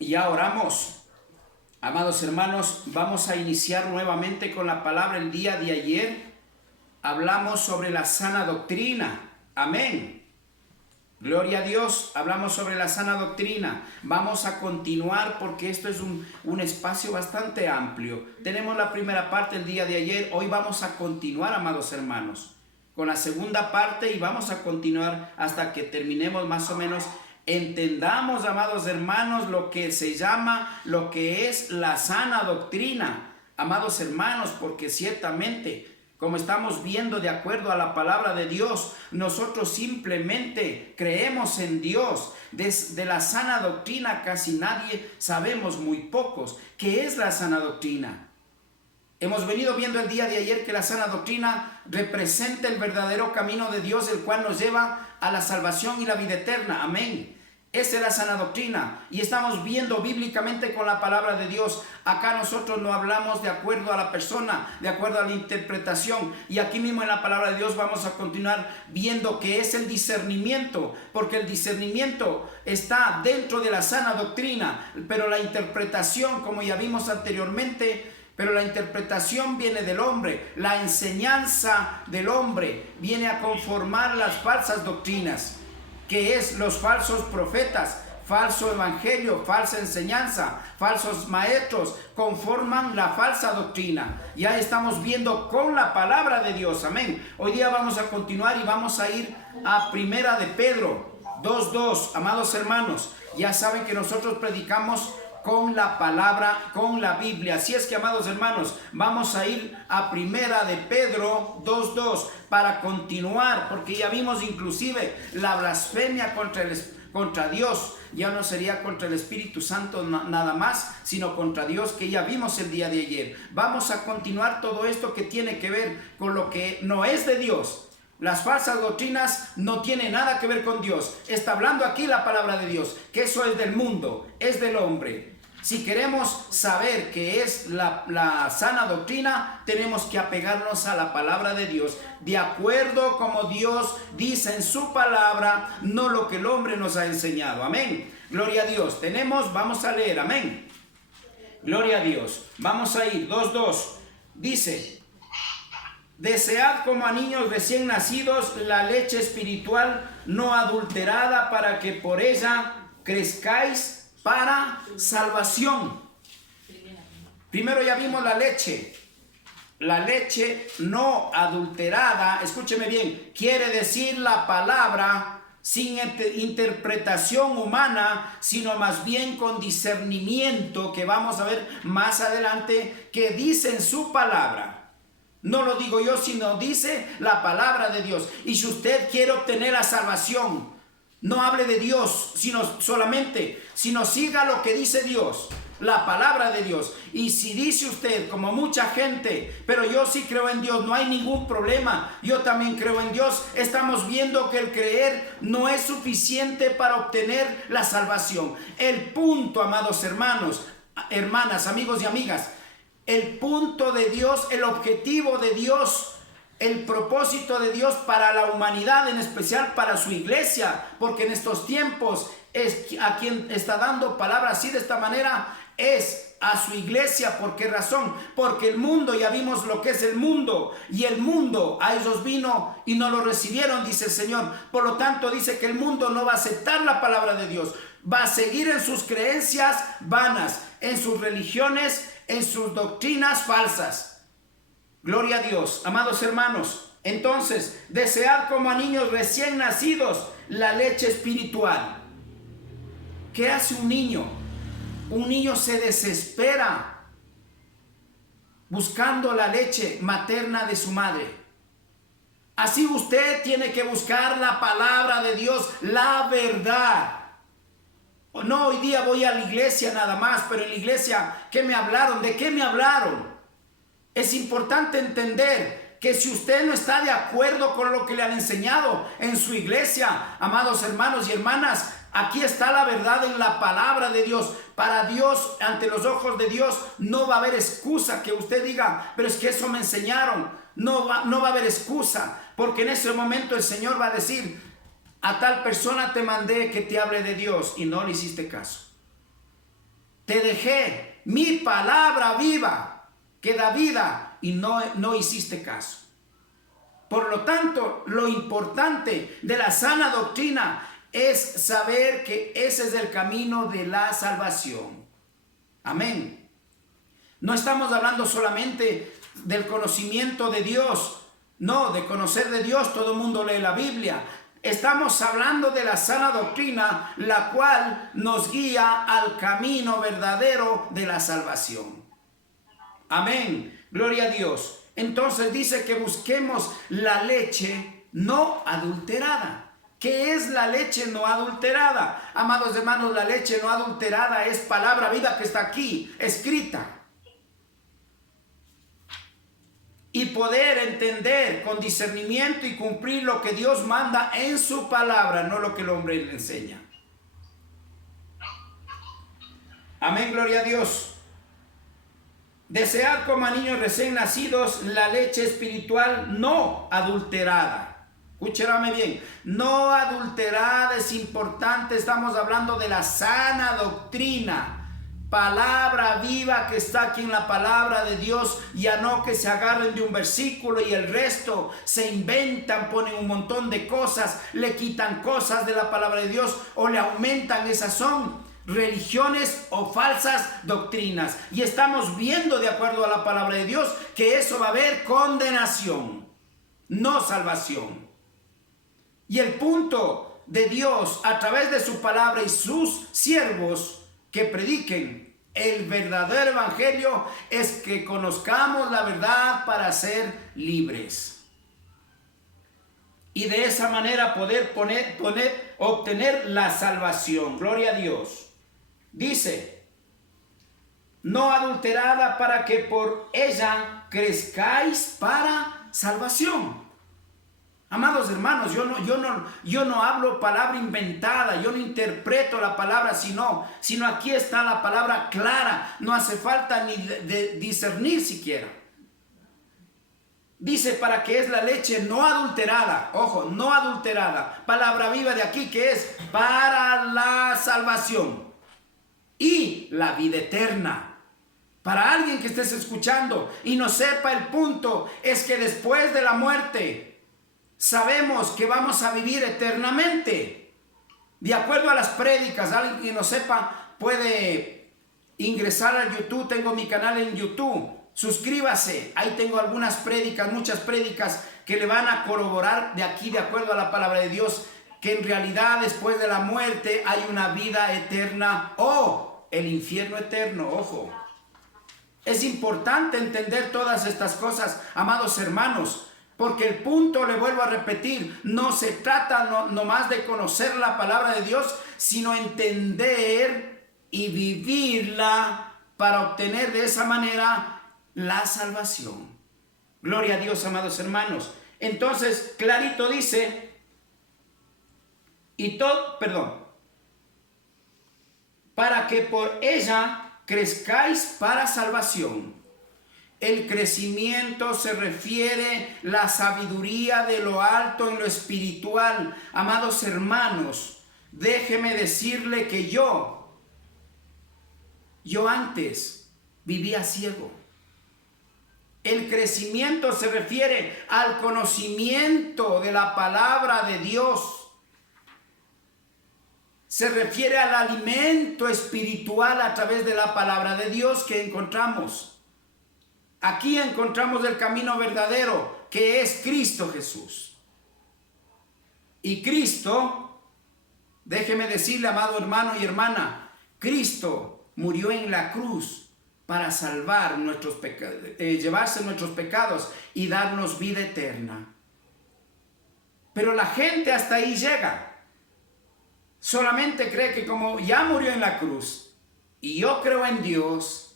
ya oramos. Amados hermanos, vamos a iniciar nuevamente con la palabra. El día de ayer hablamos sobre la sana doctrina. Amén. Gloria a Dios, hablamos sobre la sana doctrina. Vamos a continuar porque esto es un espacio bastante amplio. Tenemos la primera parte el día de ayer. Hoy vamos a continuar, amados hermanos, con la segunda parte y vamos a continuar hasta que terminemos más o menos. Entendamos, amados hermanos, lo que es la sana doctrina, amados hermanos, porque ciertamente, como estamos viendo de acuerdo a la palabra de Dios, nosotros simplemente creemos en Dios. De la sana doctrina casi nadie sabemos, muy pocos. ¿Qué es la sana doctrina? Hemos venido viendo el día de ayer que la sana doctrina representa el verdadero camino de Dios, el cual nos lleva a la salvación y la vida eterna. Amén. Esa es la sana doctrina y estamos viendo bíblicamente con la palabra de Dios. Acá nosotros no hablamos de acuerdo a la persona, de acuerdo a la interpretación, y aquí mismo en la palabra de Dios vamos a continuar viendo que es el discernimiento, porque el discernimiento está dentro de la sana doctrina, pero la interpretación, como ya vimos anteriormente, pero la interpretación viene del hombre. La enseñanza del hombre viene a conformar las falsas doctrinas, que es los falsos profetas, falso evangelio, falsa enseñanza, falsos maestros, conforman la falsa doctrina. Ya estamos viendo con la palabra de Dios, amén. Hoy día vamos a continuar y vamos a ir a Primera de Pedro 2:2, amados hermanos. Ya saben que nosotros predicamos con la palabra, con la Biblia. Así es que, amados hermanos, vamos a ir a Primera de Pedro 2:2 para continuar, porque ya vimos inclusive la blasfemia contra Dios. Ya no sería contra el Espíritu Santo nada más, sino contra Dios, que ya vimos el día de ayer. Vamos a continuar todo esto que tiene que ver con lo que no es de Dios. Las falsas doctrinas no tienen nada que ver con Dios. Está hablando aquí la palabra de Dios, que eso es del mundo, es del hombre. Si queremos saber qué es la sana doctrina, tenemos que apegarnos a la palabra de Dios, de acuerdo como Dios dice en su palabra, no lo que el hombre nos ha enseñado. Amén. Gloria a Dios. Vamos a leer. Amén. Gloria a Dios. Vamos a ir. 2:2. Dice: desead como a niños recién nacidos la leche espiritual no adulterada, para que por ella crezcáis para salvación. Primero ya vimos la leche. La leche no adulterada, escúcheme bien, quiere decir la palabra sin interpretación humana, sino más bien con discernimiento, que vamos a ver más adelante, que dice en su palabra. No lo digo yo, sino dice la palabra de Dios. Y si usted quiere obtener la salvación, no hable de Dios, sino siga lo que dice Dios, la palabra de Dios. Y si dice usted, como mucha gente, pero yo sí creo en Dios, no hay ningún problema, yo también creo en Dios, estamos viendo que el creer no es suficiente para obtener la salvación. El punto, amados hermanos, hermanas, amigos y amigas, el punto de Dios, el objetivo de Dios, el propósito de Dios para la humanidad, en especial para su iglesia, porque en estos tiempos es a quien está dando palabra así de esta manera, es a su iglesia. ¿Por qué razón? Porque el mundo, ya vimos lo que es el mundo, y el mundo a ellos vino y no lo recibieron, dice el Señor. Por lo tanto, dice que el mundo no va a aceptar la palabra de Dios, va a seguir en sus creencias vanas, en sus religiones, en sus doctrinas falsas. Gloria a Dios, amados hermanos. Entonces, desead como a niños recién nacidos la leche espiritual. ¿Qué hace un niño? Un niño se desespera buscando la leche materna de su madre. Así usted tiene que buscar la palabra de Dios, la verdad. No, hoy día voy a la iglesia nada más, pero en la iglesia, ¿qué me hablaron? ¿De qué me hablaron? Es importante entender que si usted no está de acuerdo con lo que le han enseñado en su iglesia, amados hermanos y hermanas, aquí está la verdad en la palabra de Dios. Para Dios, ante los ojos de Dios, no va a haber excusa que usted diga, pero es que eso me enseñaron. No va a haber excusa, porque en ese momento el Señor va a decir, A tal persona te mandé que te hable de Dios y no le hiciste caso. Te dejé mi palabra viva, que da vida, y no hiciste caso. Por lo tanto, lo importante de la sana doctrina es saber que ese es el camino de la salvación. Amén. No estamos hablando solamente del conocimiento de Dios. No, de conocer de Dios, todo el mundo lee la Biblia. Estamos hablando de la sana doctrina, la cual nos guía al camino verdadero de la salvación. Amén. Gloria a Dios. Entonces dice que busquemos la leche no adulterada. ¿Qué es la leche no adulterada? Amados hermanos, la leche no adulterada es palabra viva que está aquí, escrita. Y poder entender con discernimiento y cumplir lo que Dios manda en su palabra, no lo que el hombre le enseña. Amén, gloria a Dios. Desead como a niños recién nacidos la leche espiritual no adulterada. Escúchame bien, no adulterada es importante, estamos hablando de la sana doctrina. Palabra viva que está aquí en la palabra de Dios, ya no que se agarren de un versículo y el resto se inventan, ponen un montón de cosas, le quitan cosas de la palabra de Dios o le aumentan. Esas son religiones o falsas doctrinas, y estamos viendo de acuerdo a la palabra de Dios que eso va a haber condenación, no salvación. Y el punto de Dios a través de su palabra y sus siervos que prediquen el verdadero evangelio es que conozcamos la verdad para ser libres y de esa manera poder obtener la salvación. Gloria a Dios. Dice, no adulterada, para que por ella crezcáis para salvación. Amados hermanos, yo no hablo palabra inventada, yo no interpreto la palabra, sino aquí está la palabra clara, no hace falta ni de discernir siquiera. Dice, para que es la leche no adulterada, ojo, no adulterada, palabra viva de aquí que es para la salvación y la vida eterna. Para alguien que estés escuchando y no sepa el punto, es que después de la muerte sabemos que vamos a vivir eternamente. De acuerdo a las prédicas, alguien que no sepa puede ingresar a YouTube. Tengo mi canal en YouTube. Suscríbase. Ahí tengo algunas prédicas, muchas prédicas que le van a corroborar de aquí, de acuerdo a la palabra de Dios, que en realidad después de la muerte hay una vida eterna o el infierno eterno. Ojo. Es importante entender todas estas cosas, amados hermanos. Porque el punto, le vuelvo a repetir, no se trata nomás de conocer la palabra de Dios, sino entender y vivirla para obtener de esa manera la salvación. Gloria a Dios, amados hermanos. Entonces, clarito dice, para que por ella crezcáis para salvación. El crecimiento se refiere a la sabiduría de lo alto en lo espiritual. Amados hermanos, déjeme decirle que yo antes vivía ciego. El crecimiento se refiere al conocimiento de la palabra de Dios. Se refiere al alimento espiritual a través de la palabra de Dios que encontramos. Aquí encontramos el camino verdadero, que es Cristo Jesús. Y Cristo, déjeme decirle, amado hermano y hermana, Cristo murió en la cruz para salvar nuestros pecados, llevarse nuestros pecados y darnos vida eterna. Pero la gente hasta ahí llega. Solamente cree que como ya murió en la cruz y yo creo en Dios,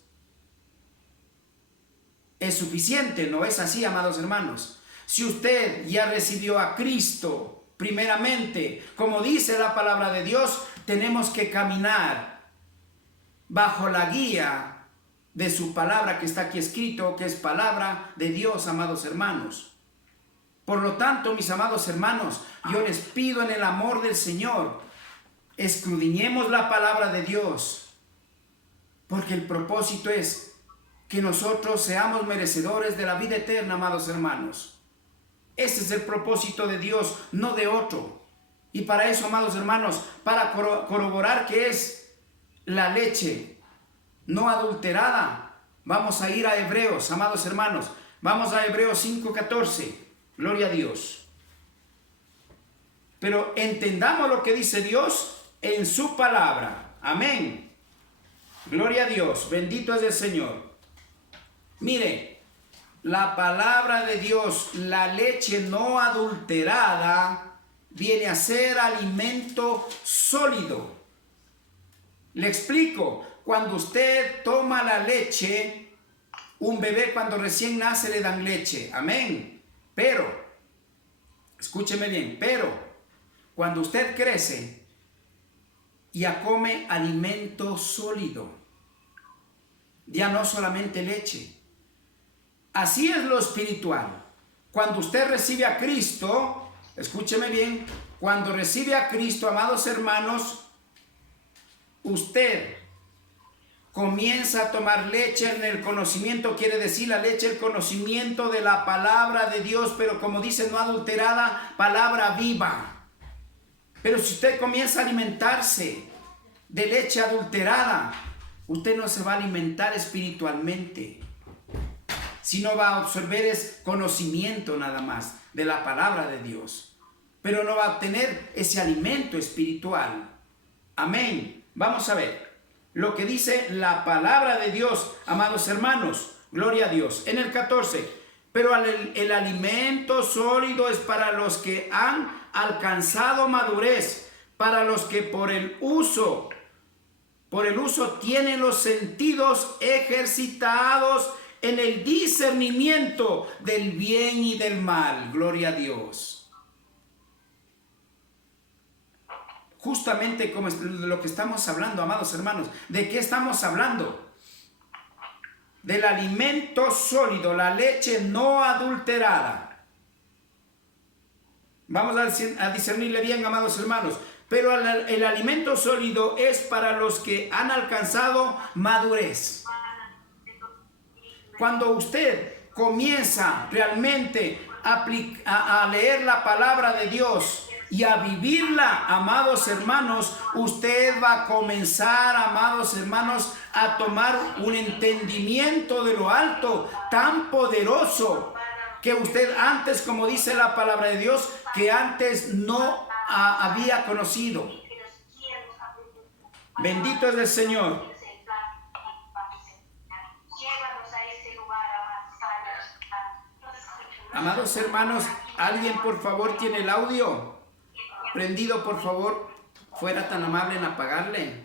es suficiente. No es así, amados hermanos. Si usted ya recibió a Cristo primeramente, como dice la palabra de Dios, tenemos que caminar bajo la guía de su palabra que está aquí escrito, que es palabra de Dios, amados hermanos. Por lo tanto, mis amados hermanos, yo les pido en el amor del Señor, escudriñemos la palabra de Dios, porque el propósito es que nosotros seamos merecedores de la vida eterna, amados hermanos. Ese es el propósito de Dios, no de otro. Y para eso, amados hermanos, para corroborar que es la leche no adulterada, vamos a ir a Hebreos, amados hermanos. Vamos a Hebreos 5:14. Gloria a Dios. Pero entendamos lo que dice Dios en su palabra. Amén. Gloria a Dios. Bendito es el Señor. Mire, la palabra de Dios, la leche no adulterada, viene a ser alimento sólido. Le explico. Cuando usted toma la leche, un bebé cuando recién nace le dan leche. Amén. Pero, escúcheme bien, pero cuando usted crece, ya come alimento sólido. Ya no solamente leche. Así es lo espiritual. Cuando usted recibe a Cristo, escúcheme bien, cuando recibe a Cristo, amados hermanos, usted comienza a tomar leche en el conocimiento, quiere decir la leche, el conocimiento de la palabra de Dios, pero como dice, no adulterada, palabra viva. Pero si usted comienza a alimentarse de leche adulterada, usted no se va a alimentar espiritualmente, sino va a absorber es conocimiento nada más de la palabra de Dios, pero no va a obtener ese alimento espiritual. Amén. Vamos a ver lo que dice la palabra de Dios, amados hermanos. Gloria a Dios. En el 14. Pero el alimento sólido es para los que han alcanzado madurez, para los que por el uso tienen los sentidos ejercitados en el discernimiento del bien y del mal. Gloria a Dios. Justamente como es de lo que estamos hablando, amados hermanos. ¿De qué estamos hablando? Del alimento sólido, la leche no adulterada. Vamos a discernirle bien, amados hermanos. Pero el alimento sólido es para los que han alcanzado madurez. Cuando usted comienza realmente a leer la palabra de Dios y a vivirla, amados hermanos, usted va a comenzar, amados hermanos, a tomar un entendimiento de lo alto tan poderoso que usted antes, como dice la palabra de Dios, que antes no había conocido. Bendito es el Señor. Amados hermanos, ¿alguien por favor tiene el audio prendido? Por favor, fuera tan amable en apagarle.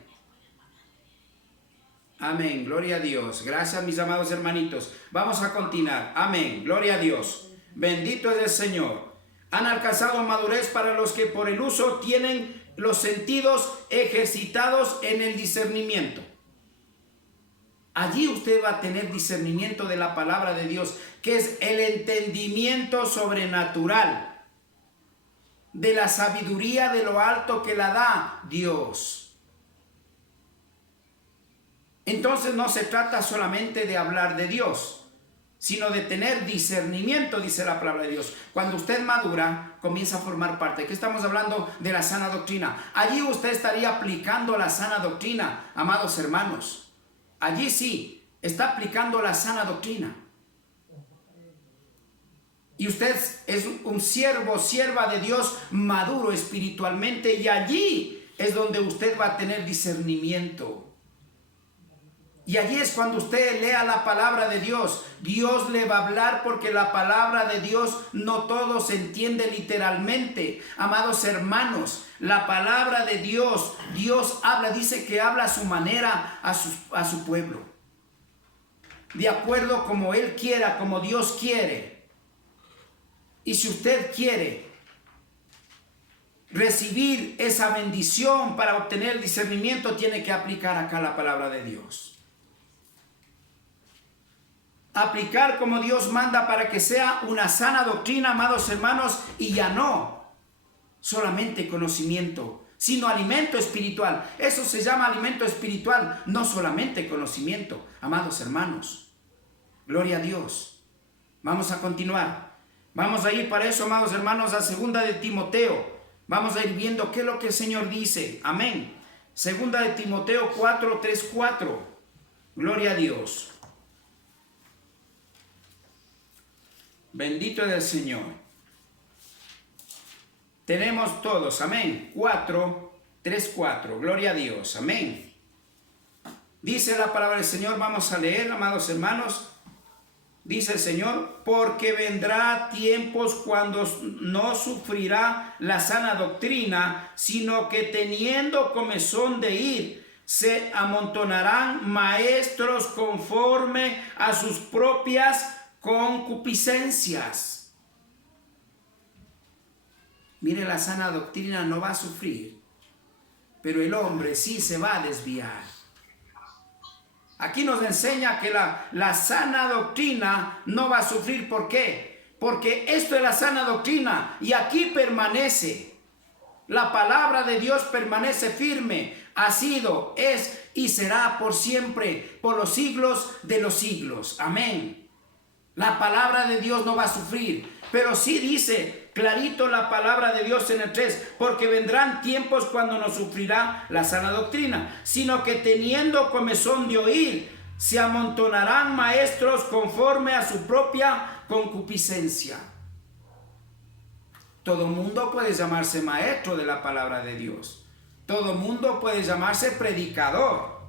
Amén, gloria a Dios. Gracias, mis amados hermanitos. Vamos a continuar. Amén, gloria a Dios. Bendito es el Señor. Han alcanzado madurez para los que por el uso tienen los sentidos ejercitados en el discernimiento. Allí usted va a tener discernimiento de la palabra de Dios, que es el entendimiento sobrenatural de la sabiduría de lo alto que la da Dios. Entonces no se trata solamente de hablar de Dios, sino de tener discernimiento, dice la palabra de Dios. Cuando usted madura, comienza a formar parte. ¿Qué estamos hablando? De la sana doctrina. Allí usted estaría aplicando la sana doctrina, amados hermanos. Allí sí, está aplicando la sana doctrina. Y usted es un siervo, sierva de Dios maduro espiritualmente, y allí es donde usted va a tener discernimiento. Y allí es cuando usted lea la palabra de Dios. Dios le va a hablar, porque la palabra de Dios no todo se entiende literalmente. Amados hermanos, la palabra de Dios, Dios habla, dice que habla a su manera a su pueblo. De acuerdo como Él quiera, como Dios quiere. Y si usted quiere recibir esa bendición para obtener el discernimiento, tiene que aplicar acá la palabra de Dios. aplicar como Dios manda para que sea una sana doctrina, amados hermanos, y ya no solamente conocimiento, sino alimento espiritual. Eso se llama alimento espiritual, no solamente conocimiento, amados hermanos. Gloria a Dios. Vamos a continuar. Vamos a ir para eso, amados hermanos, a segunda de Timoteo. Vamos a ir viendo qué es lo que el Señor dice. Amén. Segunda de Timoteo 4, 3, 4. Gloria a Dios. Bendito es el Señor. Tenemos todos, amén. 4, 3, 4. Gloria a Dios, amén. Dice la palabra del Señor, vamos a leer, amados hermanos. Dice el Señor, porque vendrá tiempos cuando no sufrirá la sana doctrina, sino que teniendo comezón de ir, se amontonarán maestros conforme a sus propias concupiscencias. Mire, la sana doctrina no va a sufrir, pero el hombre sí se va a desviar. Aquí nos enseña que la sana doctrina no va a sufrir. ¿Por qué? Porque esto es la sana doctrina y aquí permanece. La palabra de Dios permanece firme. Ha sido, es y será por siempre, por los siglos de los siglos. Amén. La palabra de Dios no va a sufrir, pero sí dice clarito la palabra de Dios en el 3, porque vendrán tiempos cuando no sufrirá la sana doctrina, sino que teniendo comezón de oír, se amontonarán maestros conforme a su propia concupiscencia. Todo mundo puede llamarse maestro de la palabra de Dios. Todo mundo puede llamarse predicador.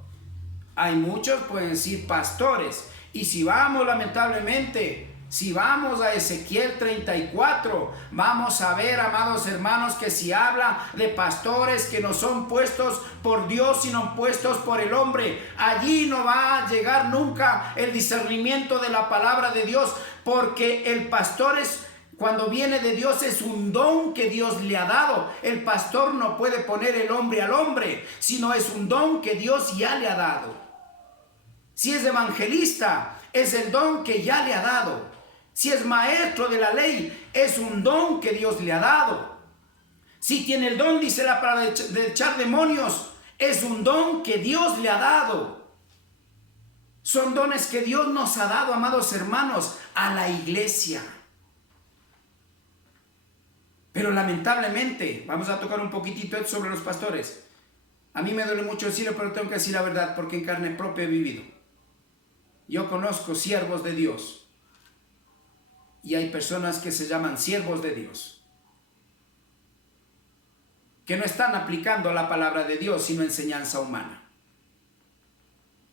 Hay muchos pueden decir pastores. Y si vamos, lamentablemente, si vamos a Ezequiel 34, vamos a ver, amados hermanos, que si habla de pastores que no son puestos por Dios, sino puestos por el hombre, allí no va a llegar nunca el discernimiento de la palabra de Dios, porque el pastor cuando viene de Dios es un don que Dios le ha dado. El pastor no puede poner el hombre al hombre, sino es un don que Dios ya le ha dado. Si es evangelista, es el don que ya le ha dado. Si es maestro de la ley, es un don que Dios le ha dado. Si tiene el don, dice la palabra, de echar demonios, es un don que Dios le ha dado. Son dones que Dios nos ha dado, amados hermanos, a la iglesia. Pero lamentablemente, vamos a tocar un poquitito sobre los pastores. A mí me duele mucho decirlo, pero tengo que decir la verdad, porque en carne propia he vivido. Yo conozco siervos de Dios y hay personas que se llaman siervos de Dios, que no están aplicando la palabra de Dios, sino enseñanza humana.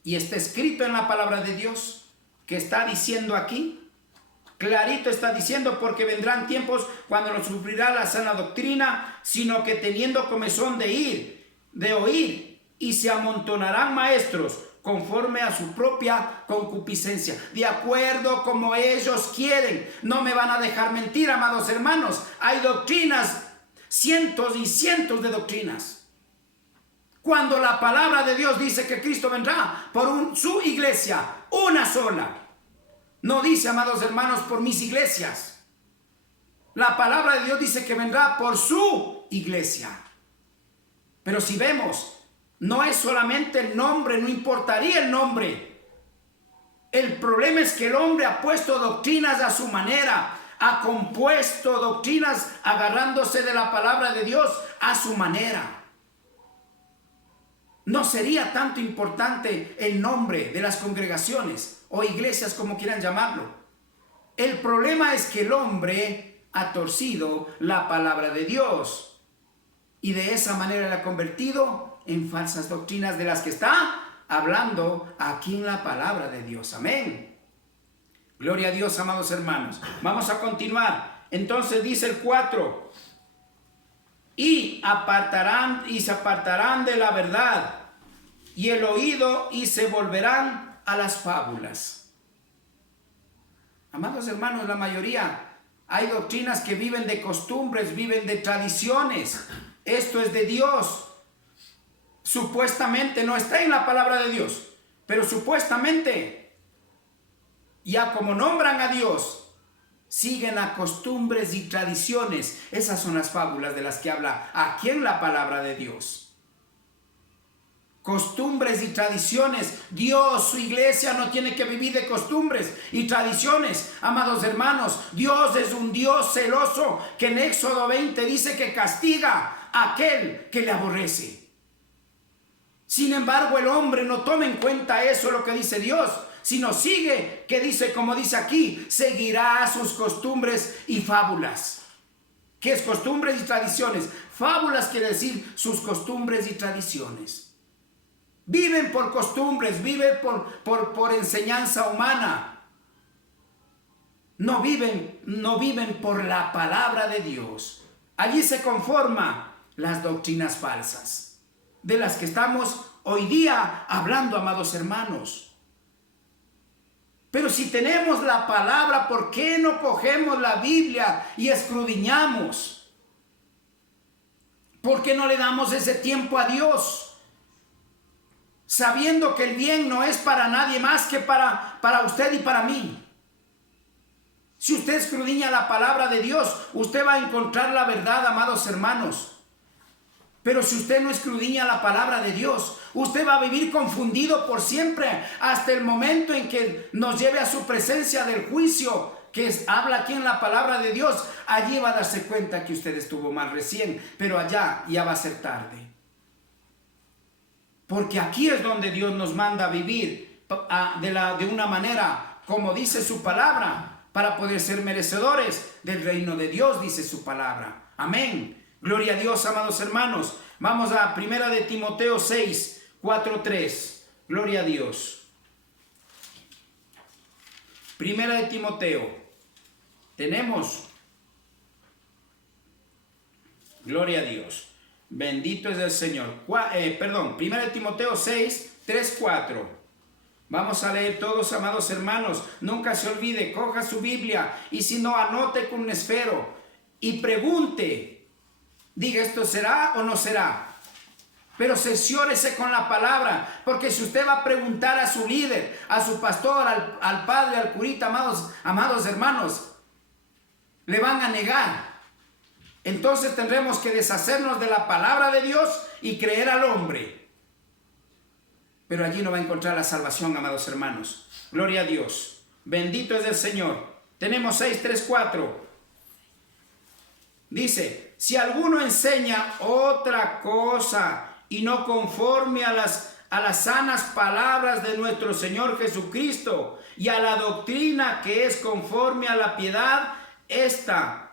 Y está escrito en la palabra de Dios, que está diciendo aquí, clarito está diciendo, porque vendrán tiempos cuando no sufrirá la sana doctrina, sino que teniendo comezón de oír, y se amontonarán maestros, conforme a su propia concupiscencia, de acuerdo como ellos quieren. No me van a dejar mentir, amados hermanos. Hay doctrinas, cientos y cientos de doctrinas. Cuando la palabra de Dios dice que Cristo vendrá por su iglesia, una sola. No dice, amados hermanos, por mis iglesias. La palabra de Dios dice que vendrá por su iglesia. Pero si vemos, no es solamente el nombre, no importaría el nombre. El problema es que el hombre ha puesto doctrinas a su manera, ha compuesto doctrinas agarrándose de la palabra de Dios a su manera. No sería tanto importante el nombre de las congregaciones o iglesias, como quieran llamarlo. El problema es que el hombre ha torcido la palabra de Dios y de esa manera la ha convertido en falsas doctrinas de las que está hablando aquí en la palabra de Dios. Amén. Gloria a Dios, amados hermanos. Vamos a continuar. Entonces dice el 4. Y se apartarán de la verdad y el oído y se volverán a las fábulas. Amados hermanos, la mayoría hay doctrinas que viven de costumbres, viven de tradiciones. Esto es de Dios. Supuestamente no está en la palabra de Dios, pero supuestamente Ya como nombran a Dios, siguen a costumbres y tradiciones. Esas son las fábulas de las que habla aquí en la palabra de Dios. Costumbres y tradiciones. Dios, su iglesia no tiene que vivir de costumbres y tradiciones. Amados hermanos, Dios es un Dios celoso que en Éxodo 20 dice que castiga a aquel que le aborrece. Sin embargo, el hombre no toma en cuenta eso, lo que dice Dios, sino sigue, que dice, como dice aquí, seguirá sus costumbres y fábulas. ¿Qué es costumbres y tradiciones? Fábulas quiere decir sus costumbres y tradiciones. Viven por costumbres, viven por enseñanza humana. No viven por la palabra de Dios. Allí se conforman las doctrinas falsas, de las que estamos hoy día hablando, amados hermanos. Pero si tenemos la palabra, ¿por qué no cogemos la Biblia y escudriñamos? ¿Por qué no le damos ese tiempo a Dios? Sabiendo que el bien no es para nadie más que para usted y para mí. Si usted escudriña la palabra de Dios, usted va a encontrar la verdad, amados hermanos. Pero si usted no escudriña la palabra de Dios, usted va a vivir confundido por siempre, hasta el momento en que nos lleve a su presencia del juicio, que habla aquí en la palabra de Dios. Allí va a darse cuenta que usted estuvo mal recién, pero allá ya va a ser tarde. Porque aquí es donde Dios nos manda a vivir de una manera, como dice su palabra, para poder ser merecedores del reino de Dios, dice su palabra. Amén. Gloria a Dios, amados hermanos. Vamos a 1 de Timoteo 6, 4, 3. Gloria a Dios. 1 de Timoteo. Tenemos. Gloria a Dios. Bendito es el Señor. 1 de Timoteo 6, 3, 4. Vamos a leer todos, amados hermanos. Nunca se olvide, coja su Biblia y si no, anote con un esfero y pregunte. Diga, ¿esto será o no será? Pero cerciórese con la palabra, porque si usted va a preguntar a su líder, a su pastor, al padre, al curita, amados hermanos, le van a negar. Entonces tendremos que deshacernos de la palabra de Dios y creer al hombre. Pero allí no va a encontrar la salvación, amados hermanos. Gloria a Dios. Bendito es el Señor. Tenemos 6, 3, 4. Dice, si alguno enseña otra cosa y no conforme a las sanas palabras de nuestro Señor Jesucristo y a la doctrina que es conforme a la piedad, está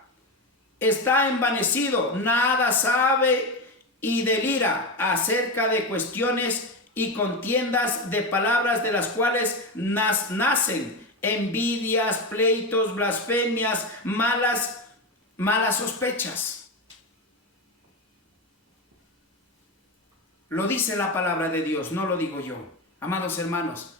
envanecido, nada sabe y delira acerca de cuestiones y contiendas de palabras, de las cuales nacen envidias, pleitos, blasfemias, malas sospechas. Lo dice la palabra de Dios, no lo digo yo. Amados hermanos,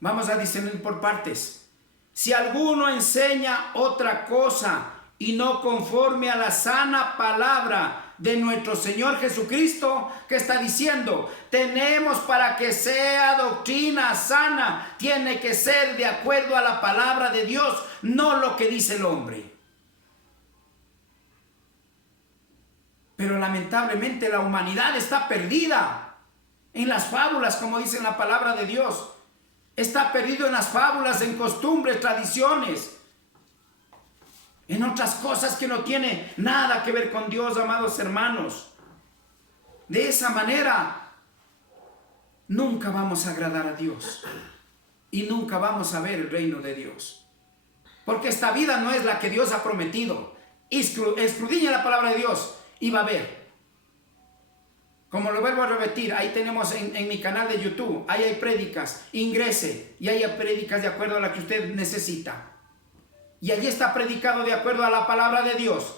vamos a discernir por partes. Si alguno enseña otra cosa y no conforme a la sana palabra de nuestro Señor Jesucristo, ¿qué está diciendo? Tenemos, para que sea doctrina sana, tiene que ser de acuerdo a la palabra de Dios, no lo que dice el hombre. Pero lamentablemente la humanidad está perdida en las fábulas, como dice en la palabra de Dios. Está perdido en las fábulas, en costumbres, tradiciones, en otras cosas que no tienen nada que ver con Dios, amados hermanos. De esa manera nunca vamos a agradar a Dios y nunca vamos a ver el reino de Dios, porque esta vida no es la que Dios ha prometido. Escudriñe la palabra de Dios y va a ver. Como lo vuelvo a repetir, ahí tenemos en mi canal de YouTube, ahí hay prédicas, ingrese y ahí hay prédicas de acuerdo a la que usted necesita. Y allí está predicado de acuerdo a la palabra de Dios,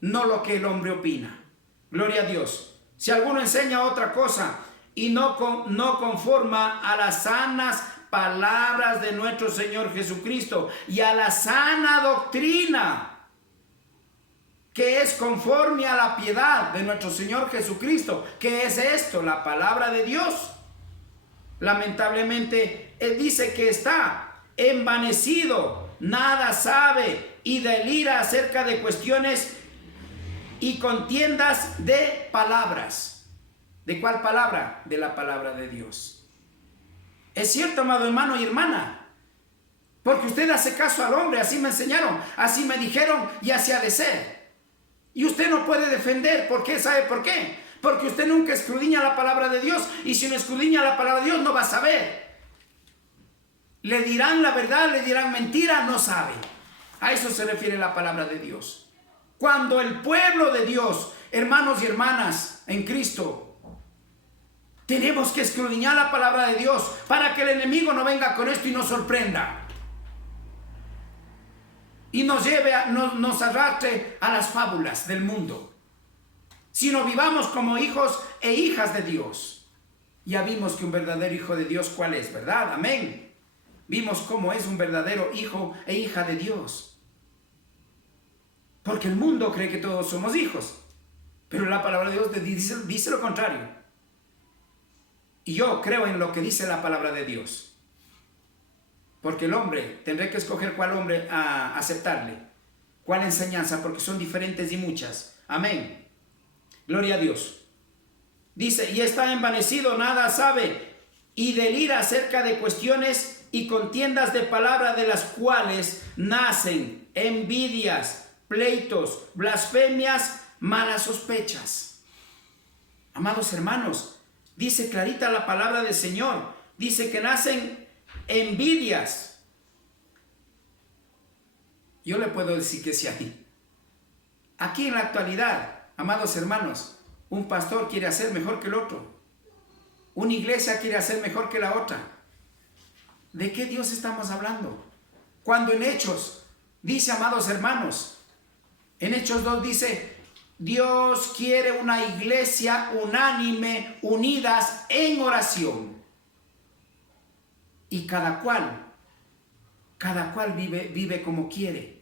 no lo que el hombre opina. Gloria a Dios. Si alguno enseña otra cosa y no conforma a las sanas palabras de nuestro Señor Jesucristo y a la sana doctrina que es conforme a la piedad de nuestro Señor Jesucristo, ¿qué es esto? La palabra de Dios. lamentablemente, él dice que está envanecido, nada sabe y delira acerca de cuestiones y contiendas de palabras. ¿De cuál palabra? De la palabra de Dios. Es cierto, amado hermano y hermana, porque usted hace caso al hombre, así me enseñaron, así me dijeron y así ha de ser. Y usted no puede defender. ¿Por qué? ¿Sabe por qué? Porque usted nunca escudriña la palabra de Dios, y si no escudriña la palabra de Dios no va a saber. Le dirán la verdad, le dirán mentira, no sabe. A eso se refiere la palabra de Dios. Cuando el pueblo de Dios, hermanos y hermanas en Cristo, tenemos que escudriñar la palabra de Dios para que el enemigo no venga con esto y nos sorprenda y nos lleve, nos arrastre a las fábulas del mundo, sino vivamos como hijos e hijas de Dios. Ya vimos que un verdadero hijo de Dios, ¿cuál es? ¿Verdad? Amén. Vimos cómo es un verdadero hijo e hija de Dios. Porque el mundo cree que todos somos hijos, pero la palabra de Dios dice lo contrario. Y yo creo en lo que dice la palabra de Dios. Porque el hombre, tendré que escoger cuál hombre a aceptarle, cuál enseñanza, porque son diferentes y muchas. Amén. Gloria a Dios. Dice, y está envanecido, nada sabe, y delira acerca de cuestiones y contiendas de palabra, de las cuales nacen envidias, pleitos, blasfemias, malas sospechas. Amados hermanos, dice clarita la palabra del Señor, dice que nacen envidias. Yo le puedo decir que sí a ti. Aquí en la actualidad, amados hermanos, un pastor quiere hacer mejor que el otro. Una iglesia quiere hacer mejor que la otra. ¿De qué Dios estamos hablando? Cuando en Hechos dice, amados hermanos, en Hechos 2 dice, Dios quiere una iglesia unánime, unidas en oración. Y cada cual vive como quiere.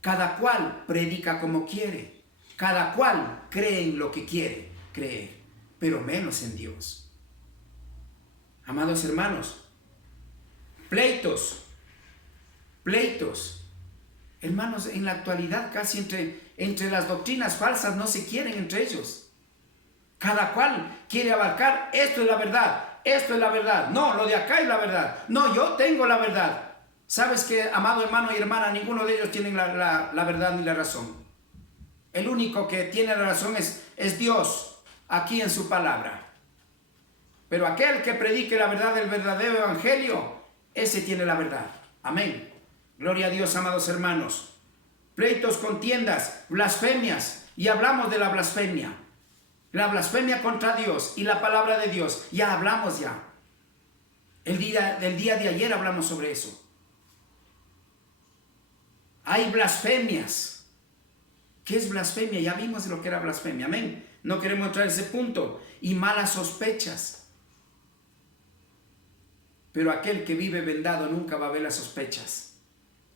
Cada cual predica como quiere. Cada cual cree en lo que quiere creer, pero menos en Dios. Amados hermanos, pleitos. Hermanos, en la actualidad casi entre las doctrinas falsas no se quieren entre ellos. Cada cual quiere abarcar, esto es la verdad, esto es la verdad. No, lo de acá es la verdad. No, yo tengo la verdad. ¿Sabes qué, amado hermano y hermana? Ninguno de ellos tiene la verdad ni la razón. El único que tiene la razón es Dios, aquí en su palabra. Pero aquel que predique la verdad del verdadero evangelio, ese tiene la verdad. Amén. Gloria a Dios, amados hermanos. Pleitos, contiendas, blasfemias. Y hablamos de la blasfemia. La blasfemia contra Dios y la palabra de Dios. Ya hablamos ya. Del día de ayer hablamos sobre eso. Hay blasfemias. ¿Qué es blasfemia? Ya vimos lo que era blasfemia. Amén. No queremos entrar a ese punto. Y malas sospechas. Pero aquel que vive vendado nunca va a ver las sospechas.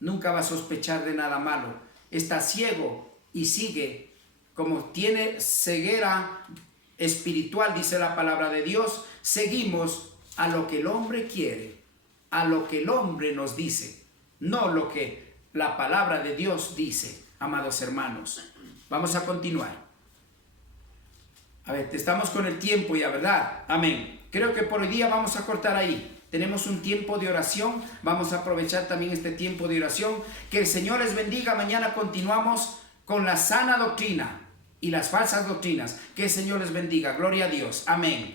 Nunca va a sospechar de nada malo. Está ciego y sigue. Como tiene ceguera espiritual, dice la palabra de Dios, seguimos a lo que el hombre quiere, a lo que el hombre nos dice, no lo que la palabra de Dios dice, amados hermanos. Vamos a continuar. A ver, estamos con el tiempo ya, ¿verdad? Amén. Creo que por hoy día vamos a cortar ahí. Tenemos un tiempo de oración. Vamos a aprovechar también este tiempo de oración. Que el Señor les bendiga. Mañana continuamos con la sana doctrina y las falsas doctrinas. Que el Señor les bendiga. Gloria a Dios. Amén.